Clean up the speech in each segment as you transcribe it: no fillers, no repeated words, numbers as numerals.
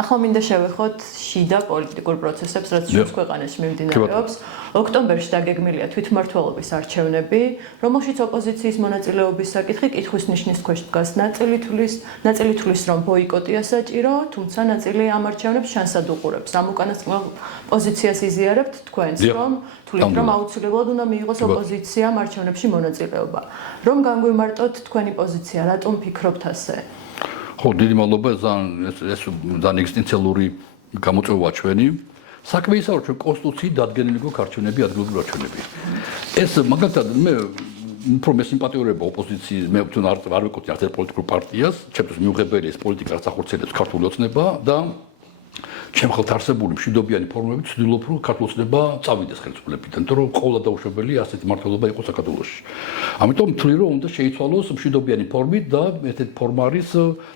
ახლა მინდა შევეხოთ შიდა პოლიტიკურ პროცესებს, რაც ჩვენს ქვეყანაში მიმდინარეობს. ოქტომბერში დაგეგმილია თვითმმართველობის არჩევნები, რომელშიც ოპოზიციის მონაწილეობის საკითხი კითხვის ნიშნის ქვეშ დგას. ნაწილი თვლის, რომ ბოიკოტია საჭირო, თუმცა ნაწილი ამ არჩევნებს შანსად უყურებს. ამ უკანასკნელ პოზიციას იზიარებთ თქვენს, რომ თვლით, რომ აუცილებლად უნდა მიიღოს ოპოზიციამ არჩევნებში მონაწილეობა. რომ განგვიმარტოთ თქვენი პოზიცია, რატომ ფიქრობთ ასე? ხო, დიდი მადლობა, ძალიან ეგზისტენციალური გამოწვევა ჩვენი. საქმე ისაა, რომ კონსტიტუციით დადგენილი გვაქვს არჩევნები, ადგილობრივი არჩევნები. ეს მაგალითად მე უფრო მესიმპათიურება ოპოზიციის, მე თვითონ არ ვეკუთვნი არც ერთ პოლიტიკურ პარტიას, ჩემთვის მიუღებელი ეს პოლიტიკა რაც ახორციელებს ქართული ოცნება და ჩემ ხელთ არსებული მშვიდობიანი ფორმები ცდილობ რომ ქართული ოცნება წავიდეს ხელისუფლებიდან, იმიტომ რომ ყოველად დაუშვებელი ასეთი მართლობა იყო საქართველოში. ამიტომ ვთვლი რომ უნდა შეიცვალოს მშვიდობიანი ფორმით და ერთ-ერთი ფორმა არის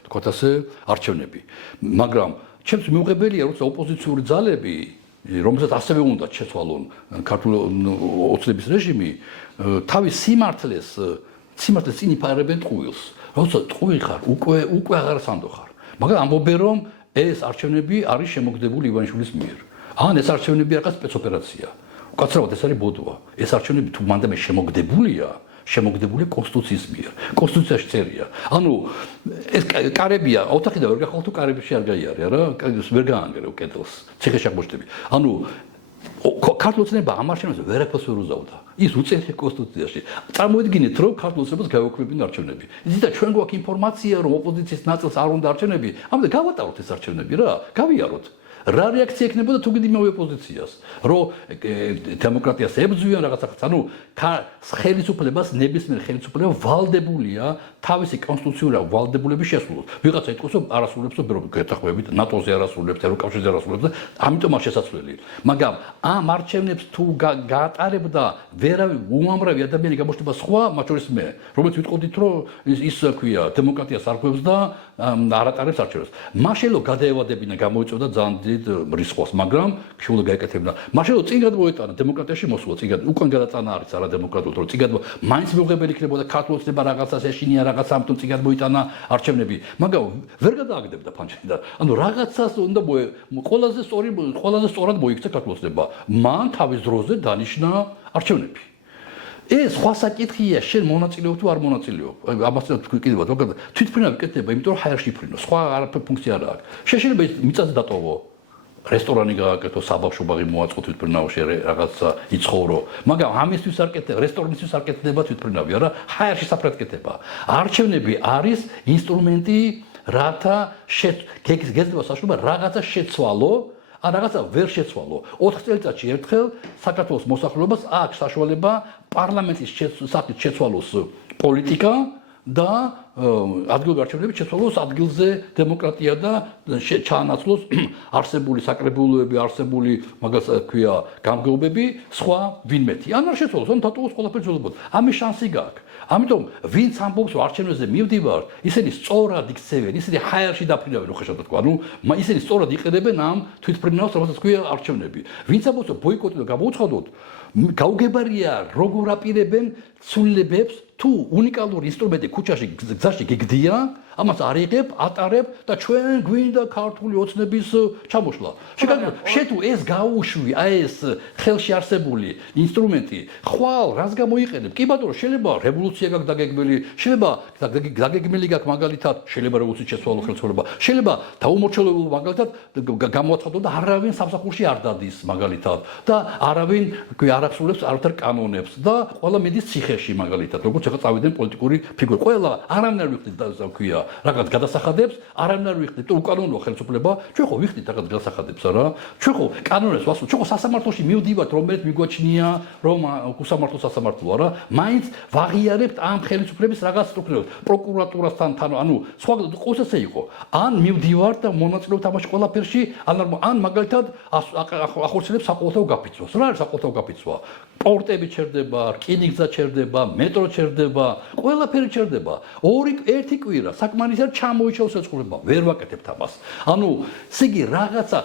თქვათ ასე არჩევნები. მაგრამ ჩემთვის მიუღებელია როცა ოპოზიციური ძალები რომელსაც ასევე უნდა შეცვალონ ქართული ოცნების რეჟიმი თავის სიმართლეს წინ იფარებენ ტყუილს. როცა ტყუილი ხარ, უკვე აღარ სანდო ხარ. მაგრამ ამბობენ რომ ეს არჩევნები არის შემოგდებული ივანიშვილის მიერ. ან ეს არჩევნები რაღაც სპეცოპერაცია. უკაცრავად ეს არის ბოდვა. ეს არჩევნები თუ მანდამე შემოგდებულია კონსტიტუციის მიერ. კონსტიტუციაში წერია. ანუ ეს კარებია, ოთახიდან ვერ გახვალ თუ კარებში არ გაიარე რა, ვერ გაანგრევ კედელს. ციხეში აღმოჩნდები. ანუ ქართული ოცნება ამ არჩევნებზე ვერაფერს ვერ უზავდა. ის უწერია კონსტიტუციაში. წარმოიდგინეთ, რომ ქართული ოცნებას გაეუქმებინა არჩევნები. იცით, ჩვენ გვაქვს ინფორმაცია, რომ ოპოზიციის ნაწილს არ უნდა არჩევნები, ამიტომ გავატაროთ ეს არჩევნები რა, გავიაროთ. რა რეაქცია ექნებოდა თუ კიდე იმავე ოპოზიციას, რომ დემოკრატიას ებრძვიან რაღაცას, ანუ ხელისუფლებას ნებისმიერ ხელისუფლება ვალდებულია თავისი კონსტიტუციური ვალდებულების შესრულებას. ვიღაცა იტყვის, რომ არასრულებს რომ გეთახვევით ნატოზე არასრულებს, ევროკავშირზე არასრულებს და ამიტომ არ შესაძლებელი. მაგრამ ამ არჩევნებს თუ გაატარებდა ვერავინ უამრავი ადამიანი გამოჩნდება სხვა, მათ შორის მე, რომელიც ვიტყოდით, რომ ის ქვია დემოკრატიას არღვევს და არ ატარებს არჩევნებს. მაშელო გადაევადებინა გამოიწვევდა ძალიან რისხვას, მაგრამ შეუძლია გაეკეთებინა. მაშინ წინ გადმოეტანა დემოკრატიაში მოსვლა, წინ უკან გადაწანა არის არა დემოკრატიული, რომ წინ მაინც მიუღებელი იქნებოდა ქართული ოცნება რაღაცას ეშინია, რაღაც ამიტომ წინ გადმოიტანა არჩევნები. მაგრამ ვერ გადააგდებდა ფანჩიდან. ანუ რაღაცას უნდა ყველაზე სწორად მოიქცა ქართული ოცნება. მან თავის დროზე დანიშნა არჩევნები. ეს სხვა საკითხია, შენ მონაწილეობ თუ არ მონაწილეობ. ამას კიდევ ვთქვი, თვითმფრინა ვიკეთება, იმიტომ რომ ჰაერში ფრინო, სხვა არაფერი ფუნქცია არ აქვს. შეიძლება მიწაზე დატოვო. რესტორანი გააკეთო, საბავშვო ბაღი მოაწყო თვითმფრინავში რაღაცა იცხოვრო. მაგრამ ამისთვის არ კეთდება, რესტორნისთვის არ კეთდება თვითმფრინავი, არა, ჰაერში საფრთხე კეთდება. არჩევნები არის ინსტრუმენტი, რათა გეძლება საშუალება რაღაცა შეცვალო, ან რაღაცა ვერ შეცვალო. 4 წელიწადში ერთხელ საქართველოს მოსახლეობას აქვს საშუალება პარლამენტის სახით შეცვალოს პოლიტიკა და ადგილობრივი არჩევნები შეცვალოს ადგილზე დემოკრატია და ჩაანაცვლოს არსებული საკრებულოები, არსებული მაგალითად ქვია გამგეობები, სხვა ვინმეთი. ან არ შეცვალოს, ან დატოვოს ყველაფერი ძველებად. ამის შანსი გააქვს. ამიტომ ვინც ამბობს რომ არჩევნებზე მივდივარ, ისინი სწორად იქცევენ, ისინი ჰაერში დაფრინავენ, ხო ხშირად თქვა, ანუ ისინი სწორად იყენებენ ამ თვითმფრინავს, რომელსაც ქვია არჩევნები. ვინც ამბობს რომ ბოიკოტი და გამოუცხადოთ, გაუგებარია როგორ აპირებენ ცვლილებებს თუ უნიკალური ინსტრუმენტი ქუჩაში გზაში გიგდია, ამას არ იღებ, ატარებ და ჩვენ გვინდა ქართული ოცნების ჩამოშლა. შენ თუ ეს გაუშვი, ეს ხელში არსებული ინსტრუმენტი, ხვალ რას გამოიყენებ? კი ბატონო, შეიძლება რევოლუცია გაქვს დაგეგმილი, შეიძლება დაგეგმილი გაქვს მაგალითად, შეიძლება რევოლუცია შეცვალო ხელისუფლება, შეიძლება დაუმორჩილებლობა მაგალითად გამოაცხადო და არავინ სამსახურში არ დადის მაგალითად და არავინ არ აღსრულებს არათარ კანონებს და ყველა მიდის ციხეში მაგალითად, როგორც ეხლა წავიდნენ პოლიტიკური ფიგურები. ყველა არავინ არ ვიხდით და ქვია რაღაც გადასახადებს, არავინ არ ვიხდით, უკანონოა ხელისუფლება, ჩვენ ხო ვიხდით რაღაც გადასახადებს არა? ჩვენ ხო კანონებს ვასრულებთ, ჩვენ ხო სასამართლოში მივდივართ, რომელიც მიგვაჩნია, რომ უსამართლო სასამართლო არა? მაინც ვაღიარებთ ამ ხელისუფლების რაღაც სტრუქტურებს, პროკურატურასთან თან, ანუ სხვა ყოველს ესე იყო. ან მივდივართ და მონაწილეობთ ამაში ყველაფერში, ან მაგალითად ახორციელებს საყოველთაო გაფიცვას. რა არის საყოველთაო გაფიცვა? პორტები ჩერდება, რკინიგზა ჩერდება, მეტრო ჩერდება, ყველაფერი ჩერდება. ერთი კვირა საკმარისად ჩამოიჩავს ეწყურება. ვერ ვაკეთებთ ამას. ანუ ესე იგი რაღაცა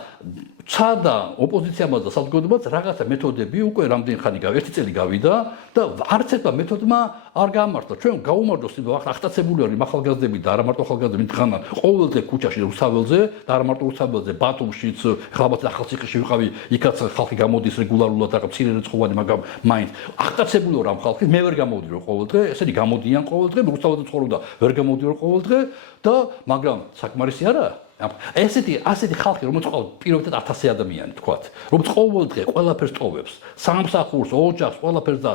ცადა ოპოზიციამაც და საზოგადოებას რაღაცა მეთოდები უკვე რამდენი ხანი ერთი წელი გავიდა და არც ერთმა მეთოდმა არ გაამართლა. ჩვენ გაუმარჯოს ახტაცებული არის ახალგაზრდები და არა მარტო ახალგაზრდები მითხანა ყოველდღე ქუჩაში რუსთაველზე და არა მარტო რუსთაველზე ბათუმშიც ხალხი ახალციხეში ვიყავი იქაც ხალხი გამოდის რეგულარულად რაღაც მცირე რიცხოვანი მაგრამ მაინც ახტაცებული ვარ ამ ხალხის მე ვერ გამოვიდი რომ ყოველდღე ესენი გამოდიან ყოველდღე რუსთაველზე ცხოვრობდა ვერ გამოვიდი ყოველდღე და მაგრამ საკმარისი არა ასეთი ხალხი რომელიც პირობითად 1000 ადამიანი თქვათ რომელიც ყოველდღე ყველაფერს ტოვებს სამსახურს ოჯახს ყველაფერს და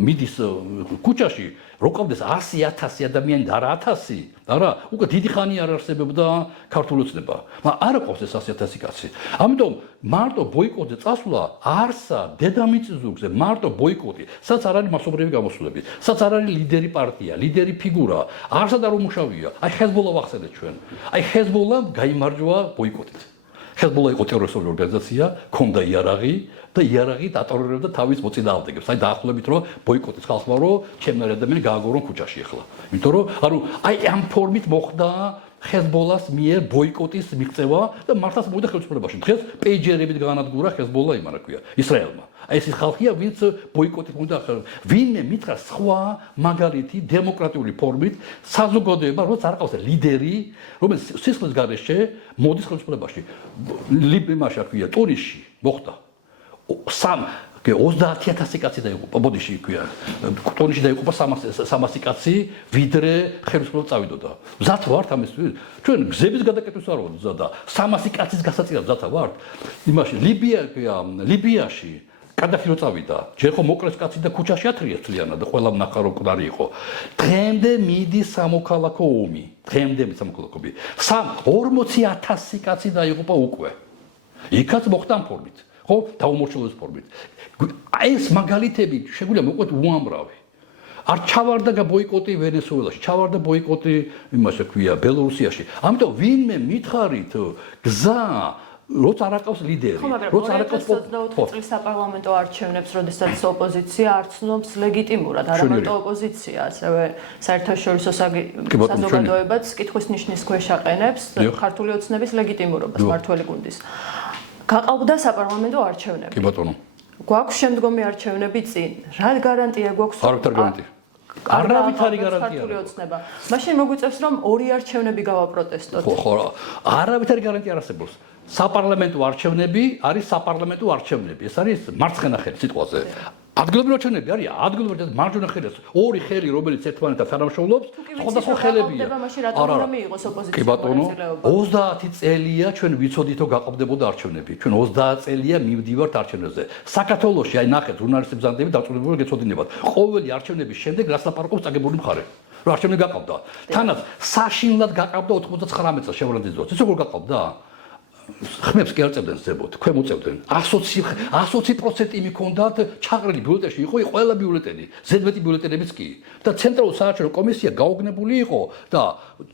მიდის ქუჩაში როყავდეს 100,000 ადამიანი და არა 1000 არა უკვე დიდი ხანი არ არსებობდა ქართული ოცნება მაგრამ არ ყავს ეს 100,000 კაცი ამიტომ მარტო ბოიკოტზე წასვლა არსა დედამიწის ზურგზე მარტო ბოიკოტი სადაც არ არის მასობრივი გამოსვლები სადაც არ არის ლიდერი პარტია ლიდერი ფიგურა არსად არ უმუშავია აი ჰეზბოლა ვახსენეთ ჩვენ აი ჰეზბოლა გაიმარჯვა ბოიკოტით ჰეზბოლა იყო ტერორისტული ორგანიზაცია ქონდა იარაღი და იარაღი დატოვებდა თავის მოწინააღმდეგებს. აი დაახლოებით რომ ბოიკოტის ხალხმა რომ ჩემნარი ადამიანი გააგორონ ქუჩაში ახლა. იმიტომ რომ აი ამ ფორმით მოხდა ჰეზბოლას მიერ ბოიკოტის მიღწევა და მართლაც მოვიდა ხელისუფლებაში. დღეს პეიჯერებით განადგურა ჰეზბოლა იმანა ქვია ისრაელმა. აი ეს ხალხია ვინც ბოიკოტით მოვიდა ვინმე მითხრა სხვა მაგალითი დემოკრატიული ფორმით საზოგადოება როგორც არ ყავს ლიდერი რომელიც სისხლის გარეშე მოდის ხელისუფლებაში. იმაში ქვია ტურისში მოხდა 30,000 კაცი დაიღუპა, ბოდიში ქვია. ტონიში დაიღუპა 300 კაცი, ვიდრე ხელისუფლება წავიდოდა. მზად ვართ ამისთვის. ჩვენ გზების გადაკეთებას არ ვარ მზად და 300 კაცის გასაწირად მზად ვართ. იმაში ლიბიაში კადაფი რო წავიდა, ჯერ ხო მოკლეს კაცი და ქუჩაში ათრიეს წლიანად და ყველა ნახა რომ მკვდარი იყო. დღემდე მიდის სამოქალაქო ომი. დღემდე მიდის სამოქალაქო ომი. 40,000 კაცი დაიღუპა უკვე. იქაც მოხდა ამ ფორმით. ხო დაუმორჩილების ფორმით. ეს მაგალითები შეგვიძლია მოყვეთ უამრავი. არ ჩავარდა ბოიკოტი ვენესუელაში, ჩავარდა ბოიკოტი იმაში ქვია ბელორუსიაში. ამიტომ ვინმე მითხარით გზა როცა არ აყავს ლიდერი, როცა არ აყავს 24 წლის საპარლამენტო არჩევნებს, როდესაც ოპოზიცია არ ცნობს ლეგიტიმურად, არა მარტო ოპოზიცია, ასევე საერთაშორისო საზოგადოებაც კითხვის ნიშნის ქვეშ აყენებს ქართული ოცნების ლეგიტიმურობას მართველი გუნდის. გაყალბდა საპარლამენტო არჩევნები. კი ბატონო. გვაქვს შემდგომი არჩევნები წინ. რა გარანტია გვაქვს? არავითარ გარანტია. არავითარი გარანტია. ქართული ოცნება. მაშინ მოგვიწევს რომ ორი არჩევნები გავაპროტესტოთ. ხო, არავითარი გარანტია არ არსებობს. საპარლამენტო არჩევნები არის საპარლამენტო არჩევნები. ეს არის მარცხენა ხელი სიტყვაზე. ადგილობრივი არჩევნები არის ადგილობრივი და მარჯვენა ხელი. ორი ხელი რომელიც ერთმანეთთან თანამშრომლობს, სხვადასხვა ხელებია. არა, მიიღოს ოპოზიცია. კი ბატონო, 30 წელია ჩვენ ვიცოდით რომ გაყალბდებოდა არჩევნები. ჩვენ 30 წელია მივდივართ არჩევნებზე. საქართველოში აი ნახეთ ჟურნალისტები ბზანდები დაწურებულად გეცოდინებათ. ყოველი არჩევნების შემდეგ რას ლაპარაკობს წაგებული მხარე. რომ არჩევნები გაყალბდა. თანაც საშინლად გაყალბდა 99 წელს შევრანდის დროს. ეს როგორ გაყალბდა? ხმებს კი არ წერდნენ ზებოთ, ქვემო წერდნენ. 120% იმი ჰქონდათ ჩაღრილი ბიულეტენი იყო ყველა ბიულეტენი, ზედმეტი ბიულეტენებიც კი. და ცენტრალური საარჩევნო კომისია გაუგნებული იყო და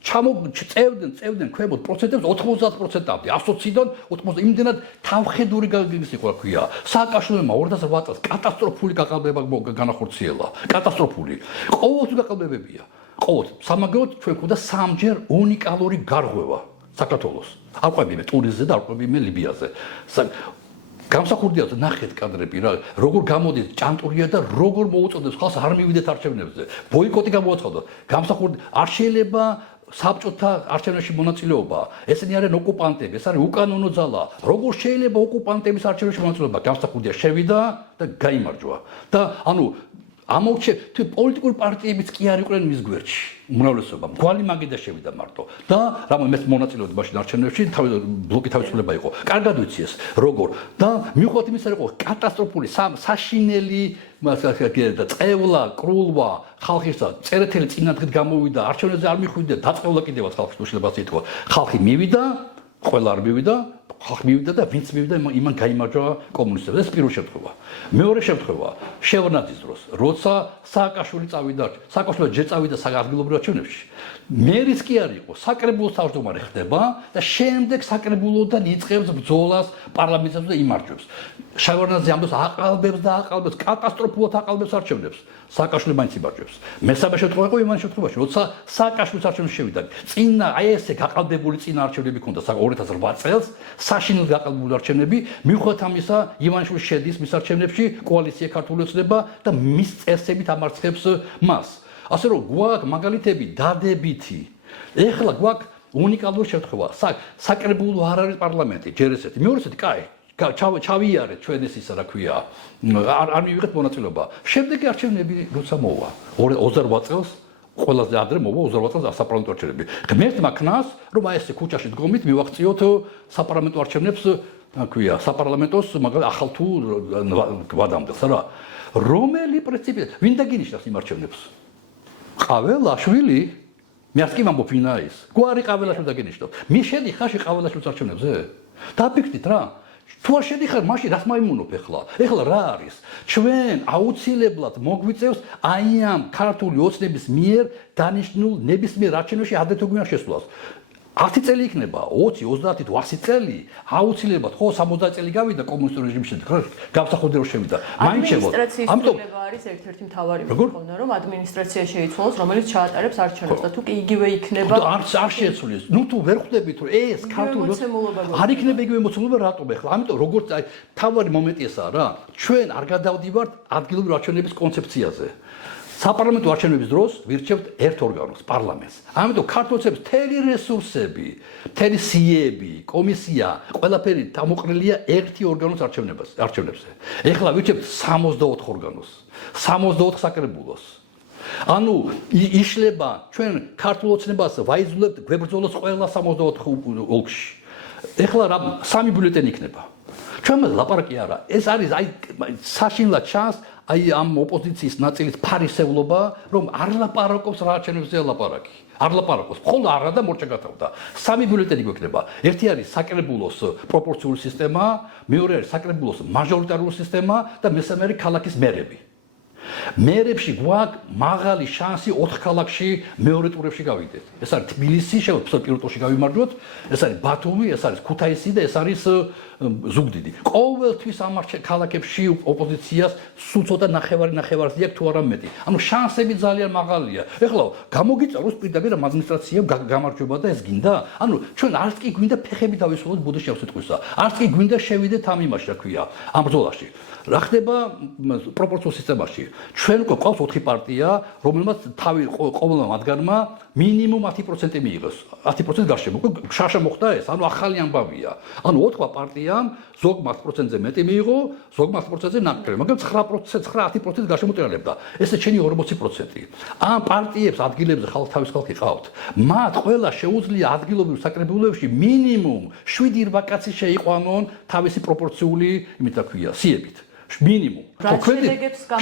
წევდნენ ქვემოთ პროცენტებს 90%-ამდე, 120-დან 80 იმდენად თავხედური გაგიგის იყო რა ქვია. სააკაშვილმა 2008 წელს კატასტროფული გაყალბება განახორციელა. კატასტროფული. ყოველთვის გაყალბებებია. ყოველთვის. სამაგეროდ ჩვენ გვქონდა სამჯერ უნიკალური გარღვევა. საქართველოს. არ ყვები მე ტურიზმზე და არ ყვები მე ლიბიაზე. გამსახურდია ნახეთ კადრები რა, როგორ გამოდის ჭანტურია და როგორ მოუწოდებს ხალხს არ მივიდეთ არჩევნებზე. ბოიკოტი გამოაცხადა. გამსახურდი არ შეიძლება საბჭოთა არჩევნებში მონაწილეობა. ესენი არიან ოკუპანტები, ეს არის უკანონო ძალა. როგორ შეიძლება ოკუპანტების არჩევნებში მონაწილეობა? გამსახურდია შევიდა და გაიმარჯვა. და ანუ ამორჩე თუ პოლიტიკური პარტიებიც კი არ იყვნენ მის გვერდში. უმრავლესობა მგვალი მაგიდა შევიდა მარტო და რამე მონაწილეობდი მაშინ არჩევნებში ბლოკი თავისუფლება იყო. კარგად ვიცი ეს როგორ და მიუხედავად იმისა იყო კატასტროფული საშინელი და წევლა კრულვა ხალხისა წერეთელი წინადღით გამოვიდა არჩევნებზე არ მიხვიდა დაწყევლა კიდევაც ხალხის უშლებას ითქვა. ხალხი მივიდა, ყველა არ მივიდა ხალხი მივიდა და ვინც მივიდა იმან გაიმარჯვა კომუნისტებს. ეს პირველი შემთხვევა. მეორე შემთხვევა შევრნაძის დროს, როცა სააკაშვილი წავიდა, სააკაშვილი ჯერ წავიდა ადგილობრივ არჩევნებში. მერის კი არ იყო, საკრებულოს თავმჯდომარე ხდება და შემდეგ საკრებულოდან იწყებს ბრძოლას პარლამენტზე და იმარჯვებს. შევარდნაძე ამბობს აყალბებს და აყალბებს, კატასტროფულად აყალბებს არჩევნებს. სააკაშვილი მაინც იმარჯვებს. მესამე შემთხვევა იყო იმან შემთხვევაში, როცა სააკაშვილის არჩევნებში შევიდა. წინა აი ესე გაყალბებული წინა არჩევნები ქონდა 2008 წელს, საშინელ გაყალბებული არჩევნები, მიუხედავად ამისა, ივანიშვილი შედის მის არჩევნებში, კოალიცია ქართული ოცნება და მის წესებით ამარცხებს მას. ასე რომ გვაქვს მაგალითები დადებითი. ეხლა გვაქვს უნიკალური შემთხვევა. საკრებულო არ არის პარლამენტი, ჯერ ესეთი. მეორე ესეთი, კაი. ჩავიარეთ ჩვენ ეს ისა რა ქვია არ მივიღეთ მონაწილეობა შემდეგი არჩევნები როცა მოვა 28 წელს ყველაზე ადრე მოვა 28 წელს საპარლამენტო არჩევნები ღმერთმა ქნას რომ აი ესე ქუჩაში დგომით მივახციოთ საპარლამენტო არჩევნებს რა ქვია საპარლამენტოს მაგალითად ახალ თუ ვადამდელს რა რომელი პრინციპი ვინ დაგინიშნავს იმ არჩევნებს ყაველაშვილი მე არ ვამბობ ვინა ის გვარი ყაველაშვილი დაგინიშნავს მი შედი ხაში ყაველაშვილის არჩევნებზე დაფიქრდით რა თუ არ შედიხარ, მაშინ რას მაიმუნობ ეხლა? ეხლა რა არის? ჩვენ აუცილებლად მოგვიწევს აი ამ ქართული ოცნების მიერ დანიშნულ ნებისმიერ არჩევნებში ადრეთუგვიან შესვლას. 10 წელი იქნება, 20, 30 თუ 100 წელი, აუცილებლად ხო 70 წელი გავიდა კომუნისტურ რეჟიმში, გავსახოდე რომ შევიდა. მაინც შემოვა. ამიტომ არის ერთ-ერთი მთავარი მოთხოვნა, რომ ადმინისტრაცია შეიცვალოს, რომელიც ჩაატარებს არჩევნებს და თუ კი იგივე იქნება, არ შეეცვლის. ნუ თუ ვერ ხვდებით რომ ეს ქართული არ იქნება იგივე მოცემულობა რატომ ეხლა? ამიტომ როგორც აი მთავარი მომენტი ესაა რა, ჩვენ არ გადავდივართ ადგილობრივი არჩევნების კონცეფციაზე. საპარლამენტო არჩევნების დროს ვირჩევთ ერთ ორგანოს, პარლამენტს. ამიტომ ქართულებს მთელი რესურსები, მთელი სიები, კომისია, ყველაფერი დამოყრილია ერთი ორგანოს არჩევნებზე. ეხლა ვირჩევთ 64 ორგანოს, 64 საკრებულოს. ანუ იშლება ჩვენ ქართულ ოცნებას ვაიძულებთ გვებრძოლოს ყველა 64 ოლქში. ეხლა რა სამი ბიულეტენი იქნება. ჩვენ ლაპარაკი არა, ეს არის აი საშინლად ჩანს აი ამ ოპოზიციის ნაწილის ფარისევლობა, რომ არ ლაპარაკობს რა არჩევნებზეა ლაპარაკი. არ ლაპარაკობს, მხოლოდ არა და მორჩა გათავდა. სამი ბიულეტენი გვექნება. ერთი არის საკრებულოს პროპორციული სისტემა, მეორე არის საკრებულოს მაჟორიტარული სისტემა და მესამე არის ქალაქის მერები. მერებში გვაქვს მაღალი შანსი 4 ქალაქში მეორე ტურებში გავიდეთ. ეს არის თბილისი, შეგვიძლია პირველ ტურში გავიმარჯვოთ, ეს არის ბათუმი, ეს არის ქუთაისი და ეს არის ზუგდიდი. ყოველთვის ამ ქალაქებში ოპოზიციას სულ ცოტა ნახევარი აქვს თუ არა მეტი. ანუ შანსები ძალიან მაღალია. ეხლა გამოგიწევს პირდაპირ ადმინისტრაციამ გამარჯვება და ეს გინდა? ანუ ჩვენ არც კი გვინდა ფეხები დავისვოლოთ ბუდეში ავსიტყვისა. არც კი გვინდა შევიდეთ ამ იმაში, რა ქვია, ამ ბრძოლაში. რა ხდება პროპორციულ სისტემაში? ჩვენ უკვე ყავს 4 პარტია, რომელმაც თავი ყოველმა მათგანმა მინიმუმ 10% მიიღოს. 10% გარშემო. შაშა მოხდა ეს, ანუ ახალი ამბავია. ანუ 4 პარტიამ ზოგმა 10%-ზე მეტი მიიღო, ზოგმა 10%-ზე ნაკლები, მაგრამ 9-10% გარშემოწინალებდა. ესე ჩენი 40%. ამ პარტიებს ადგილებზე თავის ხალხი ყავთ. მათ ყველა შეუძლია ადგილობრივ საკრებულოებში მინიმუმ 7-8 კაცი შეიყვანონ თავისი პროპორციული, იმით რა ქვია, სიებით. მინიმუმ.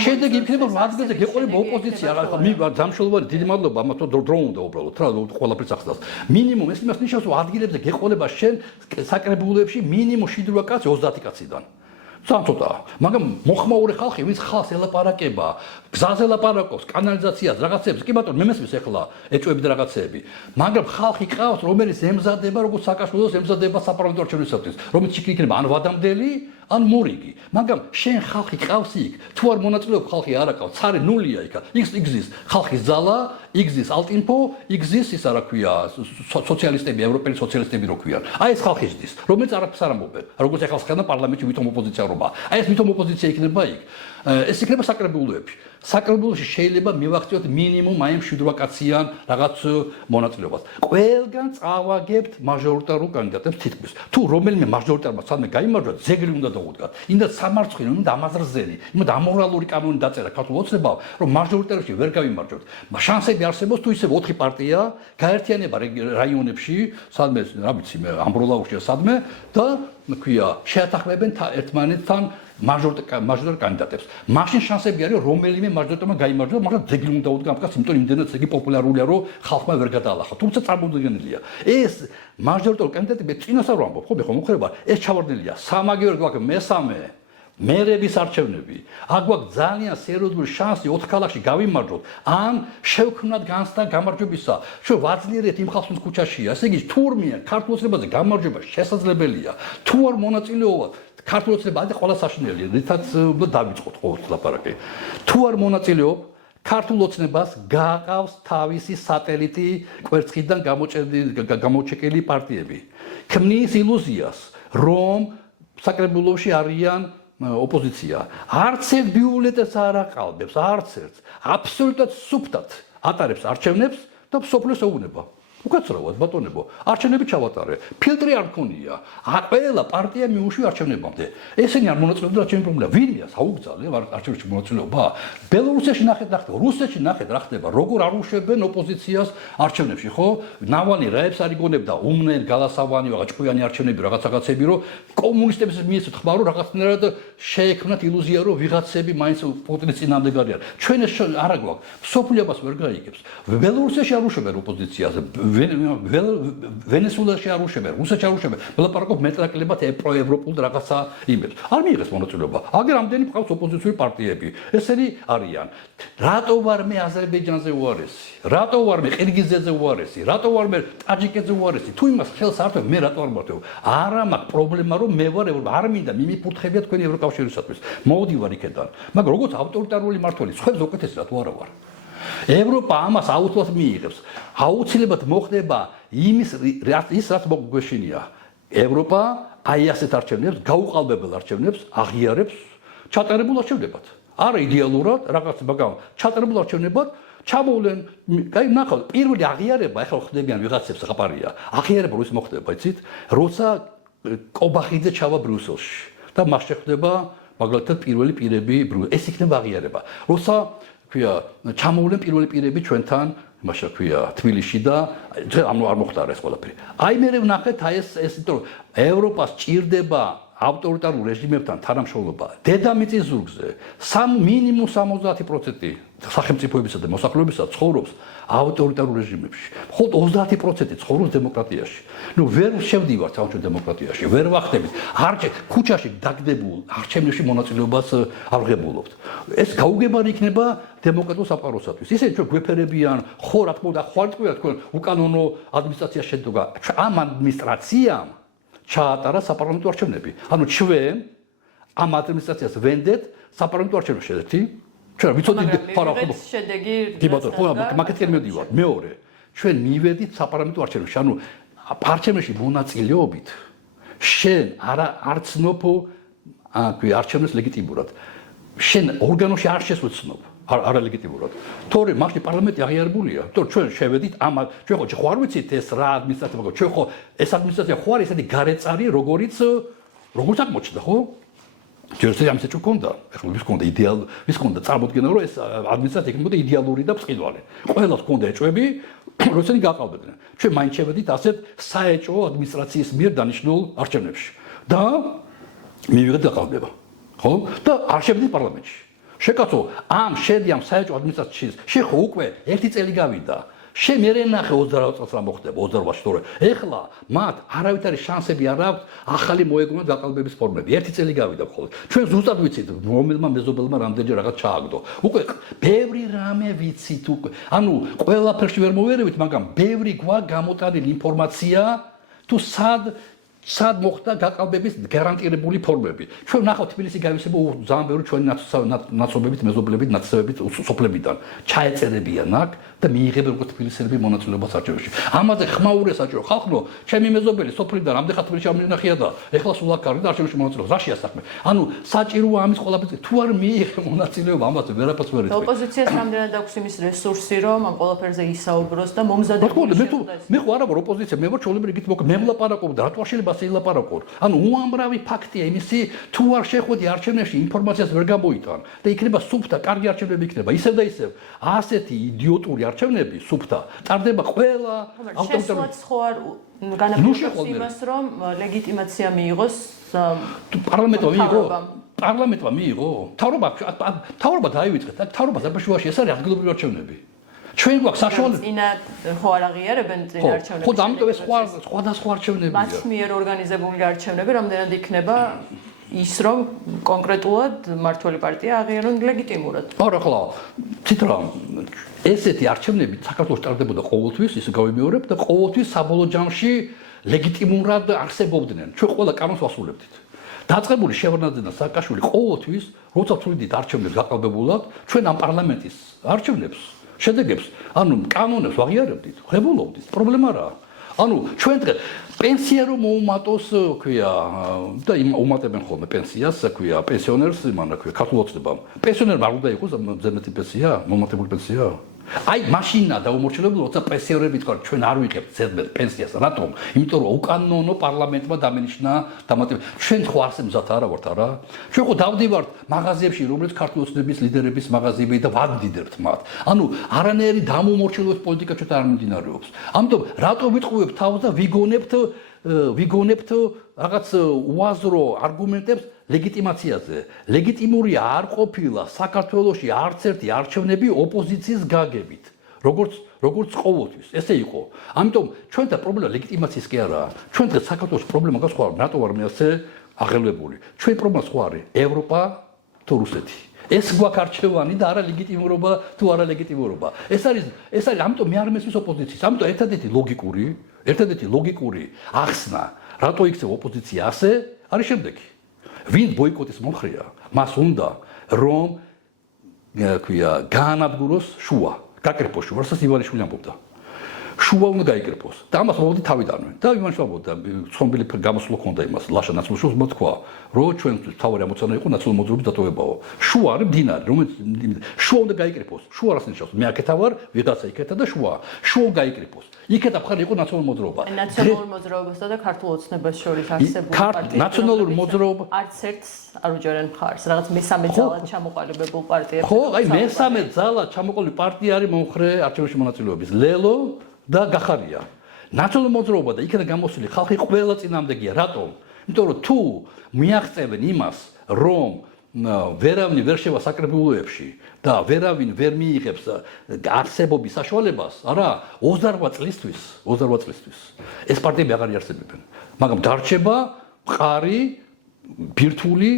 შედეგი იქნება რომ ადგილზე გეყოლება ოპოზიცია, რა დამშველოვანი დიდი მადლობა ამათო დროუნდა უბრალოდ რა ყველაფერს ახსნას. მინიმუმ ეს იმას ნიშნავს რომ ადგილებზე გეყოლება შენ საკრებულოებში მინიმუმ 7-8 კაცი 30 კაციდან. ცოტაა, მაგრამ მოხმაური ხალხი ვინც ხალხს ელაპარაკება, გზაზე ელაპარაკობს, კანალიზაციას, რაღაცებს, კი ბატონო, მე მესმის ეხლა ეჭვები და რაღაცეები. მაგრამ ხალხი ყავს, რომელიც ემზადება, როგორც სააკაშვილოს ემზადება საპარლამენტო არჩევნებისათვის, რომელიც იქნება ან ვადამდელი, ან მორიგი. მაგრამ შენ ხალხი ყავს იქ, თუ არ მონაწილეობ ხალხი არ აკავს, ცარი ნულია იქ. იგზის ხალხის ძალა, იგზის ალტინფო, იგზის ისა რა ქვია, სოციალისტები, ევროპელი სოციალისტები რო ქვიან. აი ეს ხალხი ზდის, რომელიც არაფერს არ ამბობენ. როგორც ახალ ხანა პარლამენტში ვითომ ოპოზიცია რობა. აი ეს ვითომ ოპოზიცია იქნება იქ. ეს იქნება საკრებულოებში. საკრებულოში შეიძლება მივახციოთ მინიმუმ აი 7-8 კაციან რაღაც მონაწილეობას. ყველგან წავაგებთ მაჟორიტარულ კანდიდატებს თითქმის. თუ რომელიმე მაჟორიტარმა სადმე გაიმარჯვა, ძეგლი უნდა დაუდგათ. ინდა სამარცხვინო, უნდა ამაზრზელი, უნდა ამორალური კანონი დაწერა ქართულ ოცნებამ, რომ მაჟორიტარებში ვერ გავიმარჯვოთ. შანსები არსებობს თუ ისე 4 პარტია გაერთიანება რაიონებში, სადმე რა ვიცი მე ამბროლაურშია სადმე და ქვია შეათანხმებენ ერთმანეთთან მაჟორიტარ კანდიდატებს. მაშინ შანსები არის რომელიმე მაჟორიტარმა გაიმარჯვოს, მაგრამ ძეგლი უნდა დაუდგა ამ კაცს, იმიტომ იმდენად იგი პოპულარულია, რომ ხალხმა ვერ გადაალახა. თუმცა წარმოუდგენელია. ეს მაჟორიტარ კანდიდატები წინას არ ვამბობ, ხო მე ხომ მოხდება, ეს ჩავარდნილია. სამაგიეროდ გვაქვს მესამე მერების არჩევნები. აქ გვაქვს ძალიან სერიოზული შანსი 4 ქალაქში გავიმარჯვოთ, ან შევქმნათ განცდა გამარჯვებისა. ჩვენ ვაძლიერეთ იმ ხალხს ქუჩაშია. ესე იგი, თურმე ქართულ ოცნებაზე გამარჯვება შესაძლებელია. თუ არ მონაწილეობთ ქართულ ოცნებაში ყველა საშინელია, რითაც დავიწყოთ ყოველთვის ლაპარაკი. თუ არ მონაწილეობ ქართულ ოცნებას გააყავს თავისი სატელიტი კვერცხიდან გამოჩეკილი პარტიები. ქმნის ილუზიას, რომ საკრებულოში არიან ოპოზიცია. არც ერთ ბიულეტენს არ აყალბებს, არც ერთ. აბსოლუტურად სუფთად ატარებს არჩევნებს და სოფლოს ეუბნება. უკაცრავად ბატონებო, არჩევნები ჩავატარე. ფილტრი არ მქონია. ყველა პარტია მიუშვი არჩევნებამდე. ესენი არ მონაწილეობდნენ არჩევნებში პრობლემა. ვინმეა საუგზალე არჩევნებში მონაწილეობა? ბელორუსიაში ნახეთ რა ხდება, რუსეთში ნახეთ რა ხდება, როგორ არ უშვებენ ოპოზიციას არჩევნებში, ხო? ნავალნი რაებს არ იგონებდა, უმნენ გალასავანი, რაღაც ჭკვიანი არჩევნები, რაღაცები, რომ კომუნისტებს მიეცეთ ხმა, რომ რაღაცნაირად შეექმნათ ილუზია, რომ ვიღაცები მაინც პუტინის წინააღმდეგარი არიან. ჩვენ ეს არა გვაქვს. სოფლიობას ვერ გაიგებს. ბელორუსიაში არ უშვებენ ოპოზიციას. ვენესუელაში არ უშვებენ, რუსეთში არ უშვებენ. ველაპარაკობ მეტნაკლებად პროევროპულ რაღაცა იმებს. არ მიიღეს მონაწილეობა. აგერ ამდენი მყავს ოპოზიციური პარტიები. ესენი არიან. რატო ვარ მე აზერბაიჯანზე უარესი? რატო ვარ მე ყირგიზეთზე უარესი? რატო ვარ მე ტაჯიკეთზე უარესი? თუ იმას ხელს არ თვევ, მე რატო არ მარტო? არა მაქვს პრობლემა, რომ მე ვარ არ მინდა მიმიფურთხებია თქვენი ევროკავშირისათვის. მოვდი ვარ იქედან. მაგრამ როგორც ავტორიტარული მმართველი, სხვებს უკეთესი რატო არა ვარ? ევროპა ამას აუცილებლად მიიღებს. აუცილებლად მოხდება ის რაც მოგვეშინია. ევროპა აი ასეთ არჩევნებს, გაუყალბებელ არჩევნებს აღიარებს ჩატარებულ არჩევნებად. არა იდეალურად, რაღაც მაგრამ ჩატარებულ არჩევნებად ჩამოვლენ, აი ნახავთ, პირველი აღიარება, ახლა ხდებიან ვიღაცებს ხაპარია. აღიარება როდის მოხდება, იცით? როცა კობახიძე ჩავა ბრიუსელში და მას შეხვდება მაგალითად პირველი პირები ეს იქნება აღიარება. როცა ქვია ჩამოვლენ პირველი პირები ჩვენთან იმაში ქვია თბილისში და ანუ არ მოხდა ეს ყველაფერი. აი მე ვნახეთ აი ეს იმიტომ ევროპას ჭირდება ავტორიტარულ რეჟიმებთან თანამშრომლობა დედამიწის ზურგზე მინიმუმ 70% სახელმწიფოებისა და მოსახლეობისა ცხოვრობს ავტორიტარულ რეჟიმებში. მხოლოდ 30% ცხოვრობს დემოკრატიაში. ნუ ვერ შევდივართ ამ დემოკრატიაში, ვერ ვახდებით. ქუჩაში დაგდებულ არჩევნებში მონაწილეობას არ ვღებულობთ. ეს გაუგებარი იქნება დემოკრატიულ სამყაროსათვის. ისე ჩვენ გვეფერებიან, ხო რა თქმა უნდა, ხვალტყვია თქვენ უკანონო ადმინისტრაციას შედგა. ამ ადმინისტრაციამ ჩაატარა საპარლამენტო არჩევნები. ანუ ჩვენ ამ ადმინისტრაციას ვენდეთ საპარლამენტო არჩევნებში ერთი. ჩვენ ვიცოდით ფარახობ შედეგი დიბატო მაგეთკენ მივდივართ. მეორე, ჩვენ მივედით საპარლამენტო არჩევნებში. ანუ არჩევნებში მონაწილეობით შენ არ ცნობ არჩევნებს ლეგიტიმურად. შენ ორგანოში არ შესვეცნობ არალეგიტიმურად. თორე მაშინ პარლამენტი აღიარებულია. თორე ჩვენ შევედით ჩვენ ხო არ ვიცით ეს რა ადმინისტრაცია, მაგრამ ჩვენ ხო ეს ადმინისტრაცია ხო არის ესეთი გარეწარი, როგორც აღმოჩნდა, ხო? ჯერჯერობით ამის ეჭვ ქონდა. ეხლა ვის ქონდა ვის ქონდა წარმოდგენა, რომ ეს ადმინისტრაცია იქნებოდა იდეალური და ბრწყინვალე. ყველას ქონდა ეჭვები, რომ ესენი გაყალბებდნენ. ჩვენ მაინც შევედით ასეთ საეჭვო ადმინისტრაციის მიერ დანიშნულ არჩევნებში. და მივიღეთ გაყალბება. ხო? და არ შევედით პარლამენტში. შეკაცო, შედი ამ საეჭვო ადმინისტრაციის, შეხო უკვე 1 წელი გავიდა. მე ნახე 28 წელს რა მოხდება 28-ში, თორე ეხლა მათ არავით არის შანსები არ აქვს ახალი მოეგონოთ გაყალბების ფორმები. 1 წელი გავიდა მხოლოდ. ჩვენ ზუსტად ვიცით, რომელმა მეზობელმა რამდენჯერ რაღაც ჩააგდო. უკვე ბევრი რამე ვიცით უკვე. ანუ ყველაფერში ვერ მოვერევით, მაგრამ ბევრი გვაქვს გამოტანილი ინფორმაცია თუ სად მოხდა გაყალბების გარანტირებული ფორმები. ჩვენ ნახავთ თბილისი გავისება ძალიან ბევრი ჩვენი ნაცნობებით, მეზობლებით, ნაცნობებით სოფლებიდან. ჩაეწერებიან აქ და მიიღებენ უკვე თბილისელები მონაწილეობას არჩევნებში. ამაზე ხმაურე საჭირო ხალხო, ჩემი მეზობელი სოფლიდან ამდენ თბილისში ამნახია და ეხლა სულ აქ არის და არჩევნებში მონაწილეობს. რა შეასახმე? ანუ საჭიროა ამის ყველაფერი. თუ არ მიიღე მონაწილეობა ამაზე ვერაფერს ვერ იცი. ოპოზიციას რამდენად აქვს იმის რესურსი, რომ ამ ყველაფერზე ისაუბროს და მომზადებული შეხვდეს. მე ხო არა ვარ ოპოზიცია, მე ვარ ჩვეულებრივი რიგით მე ვლაპარაკობ და რატო არ შეიძლება ლაპარაკობ. ანუ უამრავი ფაქტია იმისი, თუ არ შეხვედი არჩევნებში ინფორმაციას ვერ გამოიტან და იქნება სუფთა, კარგი არჩევნები იქნება. ისევ და ისევ ასეთი იდიოტური არჩევნები სუფთა ტარდება ყველა ავტორიტარული ხო არ განაპირობებს იმას, რომ ლეგიტიმაცია მიიღოს პარლამენტმა მიიღო. მთავრობა დაივიწყეთ. მთავრობა ზაბაშუაში ეს არის ადგილობრივი არჩევნები. ჩვენ გვაქვს საშუალება. წინა ხო არ აღიარებენ წინა არჩევნებს. ხო, ამიტომ ეს სხვადასხვა არჩევნებია. მათ მიერ ორგანიზებული არჩევნები რამდენად იქნება ის, რომ კონკრეტულად მმართველი პარტია აღიარონ ლეგიტიმურად. არა, ხო. ციტრო ესეთი არჩევნები საქართველოს ტარდებოდა ყოველთვის, ის გავიმეორებ და ყოველთვის საბოლოო ჯამში ლეგიტიმურად არსებობდნენ. ჩვენ ყველა კანონს ვასრულებდით. დაწყებული შევარდნაძე და სააკაშვილი ყოველთვის, როცა თვლიდით არჩევნებს გაყალბებულად, ჩვენ ამ პარლამენტის არჩევნებს, შედეგებს, კანონებს ვაღიარებდით, ღებულობდით, პრობლემა რა. ჩვენ დღეს პენსია რომ მოუმატოს, ქვია, და უმატებენ ხოლმე პენსიას, ქვია, პენსიონერს, ქართულ ოცნებამ. პენსიონერმა არ უნდა იყოს ზემეთი პენსია, მომატებული პენსია. აი, მაშინა დაუმორჩილებული, როცა პენსიონერები თქვა, ჩვენ არ ვიღებთ ზემეთ პენსიას, რატომ? იმიტომ რომ უკანონო პარლამენტმა დამენიშნა დამატება. ჩვენ ხო ასე მზად არა ვართ, არა? ჩვენ ხო დავდივართ მაღაზიებში, რომელიც ქართულ ოცნების ლიდერების მაღაზიები და ვაგდიდებთ მათ. არანაირი დამუმორჩილებელი პოლიტიკა ჩვენ არ მიმდინარეობს. ამიტომ რატო ვიტყუებთ თავს და ვიგონებთ რაღაც უაზრო არგუმენტებს ლეგიტიმაციაზე. ლეგიტიმურია არ ყოფილა საქართველოში არც ერთი არჩევნები ოპოზიციის გაგებით. როგორც ყოველთვის, ესე იყო. ამიტომ ჩვენთან პრობლემა ლეგიტიმაციის კი არაა. ჩვენ დღეს საქართველოს პრობლემა გასხვა რატო არ მეასე აღელვებული. ჩვენ პრობლემა სხვა არის ევროპა თუ რუსეთი. ეს გვაქვს არჩევანი და არა ლეგიტიმურობა თუ არა ლეგიტიმურობა. ეს არის ამიტომ მე არ მესმის ოპოზიციის. ამიტომ ერთადერთი ლოგიკური ახსნა, რატო იქცევა ოპოზიცია ასე, არის შემდეგი. ვინ ბოიკოტის მომხრეა, მას უნდა რომ გაანადგუროს შუა, გაკრეფოს შუა, რასაც ივანიშვილი ამბობდა. შუა უნდა გაიკრეფოს. და ამას მოვდი თავიდანვე. და ივანიშვილი ამბობდა, ცნობილი გამოსვლა ჰქონდა იმას, ლაშა ნაცნობშვილს მოთქვა, რომ ჩვენთვის თავარი ამოცანა იყო ნაცნობი მოძრაობის დატოვებაო. შუა არის მდინარე, რომელიც შუა უნდა გაიკრეფოს. შუა რას ნიშნავს? მე აქეთა ვარ, ვიღაცა იქეთა და შუა გაიკრეფოს. იქეთა მხარე იყო ნაცნობი მოძრაობა. ნაციონალურ მოძრაობასა და ქართულ ოცნებას შორის არსებული პარტიები. ნაციონალური მოძრაობა არც ერთს არ უჯერენ მხარს, რაღაც მესამე ძალად ჩამოყალიბებულ პარტიებს. ხო, აი მესამე ძალად ჩამოყალიბებული პარტია არის მომხრე არჩევნებში მონაწილეობის. ლელო და გახარია. ნაციონალური მოძრაობა და იქიდან გამოსული ხალხი ყველა წინააღმდეგია. რატომ? იმიტომ რომ თუ მიაღწევენ იმას, რომ ვერავინ ვერ შევა საკრებულოებში და ვერავინ ვერ მიიღებს არსებობის საშუალებას, არა, 28 წლისთვის ეს პარტიები აღარ იარსებებენ. მაგრამ დარჩება მყარი, ბირთვული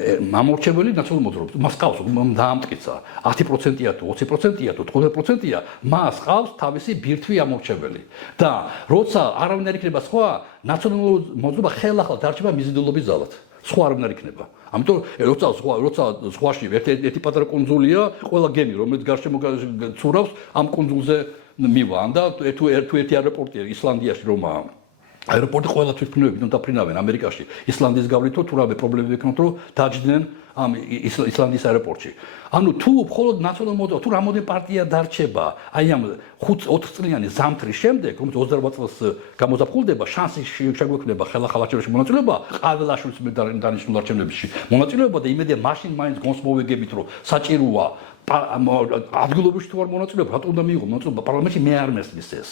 ამორჩეველი ნაციონალური მოძრაობა. მას ყავს დაამტკიცა 10%-ია თუ 20%-ია თუ 15%-ია, მას ყავს თავისი ბირთვი ამორჩეველი. და როცა არავინ არ იქნება სხვა, ნაციონალური მოძრაობა ხელახლა დარჩება მიზიდულობის ძალად. სხვა არავინ არ იქნება. ამიტომ როცა სხვაში ერთი პატარა კუნძულია, ყველა გემი, რომელიც გარშემო ცურავს, ამ კუნძულზე მივან და თუ ერთი აეროპორტია ისლანდიაში რომაა. აეროპორტი ყველა თვითმფრინავებიდან დაფრინავენ ამერიკაში. ისლანდიის გავლითო თუ რამე პრობლემები ექნათ, რომ დაჯდნენ ამ ისლანდიის აეროპორტში. თუ მხოლოდ ნაციონალური მოძრაობა, თუ რამოდენ პარტია დარჩება, აი ამ 4 წლიანი ზამთრის შემდეგ, რომელიც 28 წელს გამოზაფხულდება, შანსი შეგვექმნება ხელახალ არჩევნებში მონაწილეობა, ყაველაშვილის დანიშნულ არჩევნებში მონაწილეობა და იმედია მაშინ მაინც გონს მოვეგებით, რომ საჭიროა ადგილობრივში თუ არ მონაწილეობა, რატომ უნდა მიიღო მონაწილეობა პარლამენტში, მე არ მესმის ეს.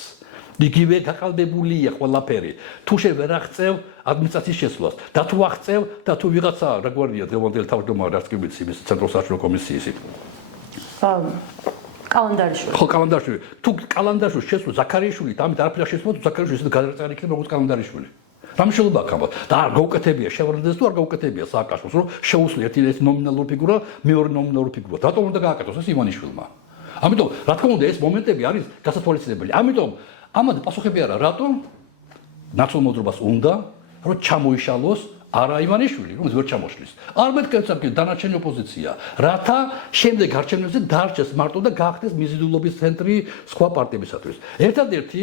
იგივე გაყალბებულია ყველაფერი. თუ ვერ აღწევ ადმინისტრაციის შესვლას და თუ აღწევ და თუ ვიღაცა რა გვარია დღევანდელი თავმჯდომარე რაც კი ვიცი იმის ცენტრალური საარჩევნო კომისიის კალანდარიშვილი. ხო, კალანდარიშვილი. თუ კალანდარიშვილის შესვლა ზაქარიაშვილი, ამით არაფერი არ შესვლა, თუ ზაქარიაშვილი ისე გადაწყვეტილი იქნება როგორც კალანდარიშვილი. რა მნიშვნელობა აქვს ამბავ? და არ გაუკეთებია შევარდნაძეს თუ არ გაუკეთებია სააკაშვილს, რომ შეუსვლი ერთი ნომინალური ფიგურა, მეორე ნომინალური ფიგურა. რატომ უნდა გააკეთოს ეს ივანიშვილმა? ამიტომ რა თქმა უნდა ეს მომენტები არის გასათვალისწინებელი. ამიტომ ამაზე პასუხები არა, რატომ ნაციონალურ მოძრაობას უნდა რომ ჩამოიშალოს არა ივანიშვილი, რომელიც ვერ ჩამოშლის. არ მეთქეს დანარჩენი ოპოზიცია, რათა შემდეგ არჩევნებზე დარჩეს მარტო და გაახდეს მიზიდულობის ცენტრი სხვა პარტიებისათვის. ერთადერთი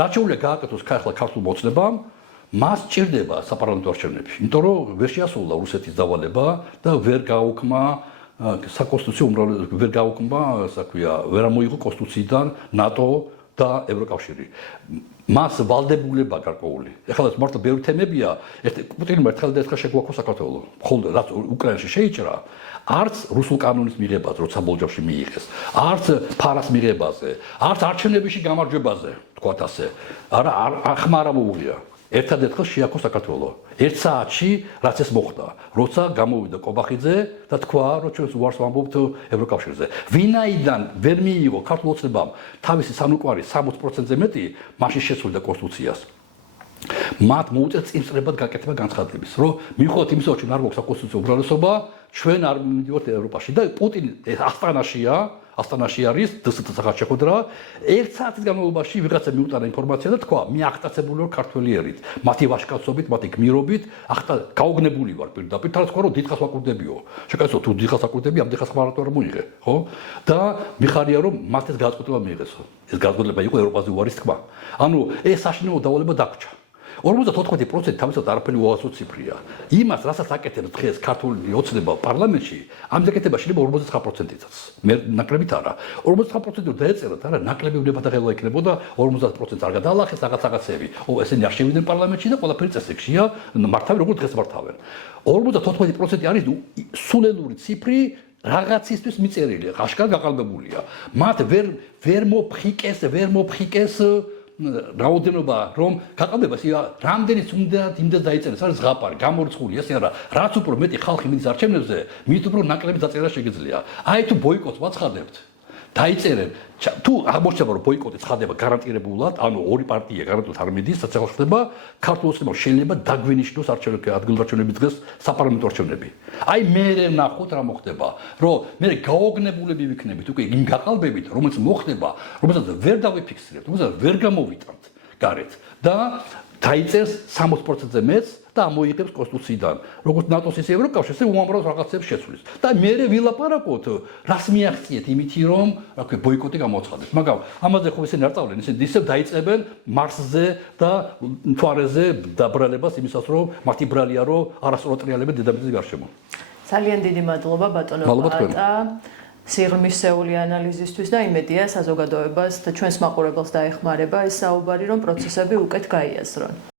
რაც შეუძლია გააკეთოს ახლა ქართულ მოძრაობამ, მას ჭირდება საპარლამენტო არჩევნები, იმიტომ რომ ვერ შეასრულა რუსეთის დავალება და ვერ გააუქმა საკონსტიტუციო უმრავლესობა, ვერ გააუქმა, ვერ ამოიღო კონსტიტუციიდან ნატო და ევროკავშირი. მას ვალდებულება გარკვეული. ეხლა მართლა ბევრი თემებია, პუტინმა ერთხელ და ერთხელ შეგვაქვა საქართველო. მხოლოდ რაც უკრაინაში შეიჭრა, არც რუსულ კანონის მიღებაზე, როცა ბოლჯავში მიიღეს, არც ფარას მიღებაზე, არც არჩევნებში გამარჯვებაზე, თქვათ ასე. არა, ახმა არ მოუღია. ერთადერთხელ შეაქო საქართველო. 1 საათში რაც ეს მოხდა, როცა გამოვიდა კობახიძე და თქვა, რომ ჩვენ უარს ვამბობთ ევროკავშირზე. ვინაიდან ვერ მიიღო ქართულ ოცნებამ თავისი სამოყვარი 60%-ზე მეტი, მაშინ შეცვლიდა კონსტიტუციას. მათ მოუწევთ წინსწრებად გაკეთება განცხადების, რომ მიუხედავად იმისა, რომ არ გვაქვს საკონსტიტუციო უმრავლესობა, ჩვენ არ მივიდივართ ევროპაში და პუტინი ასტანაში არის დსთ სახალხო შეხვედრა. ერთ საათის განმავლობაში ვიღაცა მიუტანა ინფორმაცია და თქვა, მე აღტაცებული ვარ ქართველი ერით, მათი ვაჟკაცობით, მათი გმირობით, ახლა გაოგნებული ვარ პირდაპირ, თავს თქვა, რომ დიდხანს ვაკურდებიო. შეკაცო, თუ დიდხანს ვაკურდები, ამ დიდხანს ხმარად არ მოიღე, ხო? და მიხარია, რომ მათ ეს გადაწყვეტილება მიიღესო. ეს გადაწყვეტილება იყო ევროპაზე უარის თქმა. ანუ ეს საშინაო დავალება დაგვრჩა. 54% თავისთავად არაფერი უაღრესო ციფრია. იმას, რასაც აკეთებს დღეს ქართული ოცნება პარლამენტში, ამ დაკეთება შეიძლება 49%-იც. მე ნაკლებით არა. 49% დაეწერათ, არა, ნაკლები უნდა დაღება იქნებოდა 50% არ გადაალახეს რაღაცები. ესენი არ შევიდნენ პარლამენტში და ყველაფერი წესრიგშია, მართავენ როგორც დღეს მართავენ. 54% არის სულელური ციფრი რაღაცისთვის მიწერილი, აშკარად გაყალბებულია. მათ ვერ მოფხიკეს რაოდენობა რომ გაყალბებას რამდენიც უნდა იმდა დაიწერეს არის ზღაპარი გამორიცხული ესე არა რაც უფრო მეტი ხალხი მიდის არჩევნებზე მით უფრო ნაკლები დაწერა შეგიძლია აი თუ ბოიკოტს ვაცხადებთ დაიწერენ თუ აღმოჩნდება რომ ბოიკოტი ცხადება გარანტირებულად ანუ ორი პარტია გარანტირებულად არ მიდის რაც ხდება ქართულ ოცნებამ შეიძლება დაგვინიშნოს ადგილარჩევნების დღეს საპარლამენტო არჩევნები აი მე ნახოთ რა მოხდება რომ მე გაოგნებულები ვიქნებით უკვე იმ გაყალბებით რომელიც მოხდება რომელსაც ვერ დავიფიქსირებთ რომელსაც ვერ გამოვიტანთ გარეთ და დაიწერს 60%-ზე მეც და ამოიღებს კონსტიტუციიდან როგორც ნატოს ისე ევროკავშირს უამრავ რაღაცებს შეცვლის და მე ვილაპარაკოთ რას მიაღწიეთ იმითი რომ რა ქვია ბოიკოტი გამოცხადეთ მაგრამ ამაზე ხო ისინი არ წავლენ ისინი ისევ დაიწყებენ მარსზე და მთვარეზე დაბრალებას იმისას რომ მათი ბრალია რომ არასწორად ტრიალებენ დედამიწის გარშემო ძალიან დიდი მადლობა ბატონო პატა სიღრმისეული ანალიზისთვის და იმედია საზოგადოებას და ჩვენს მაყურებელს დაეხმარება ეს საუბარი რომ პროცესები უკეთ გაიაზრონ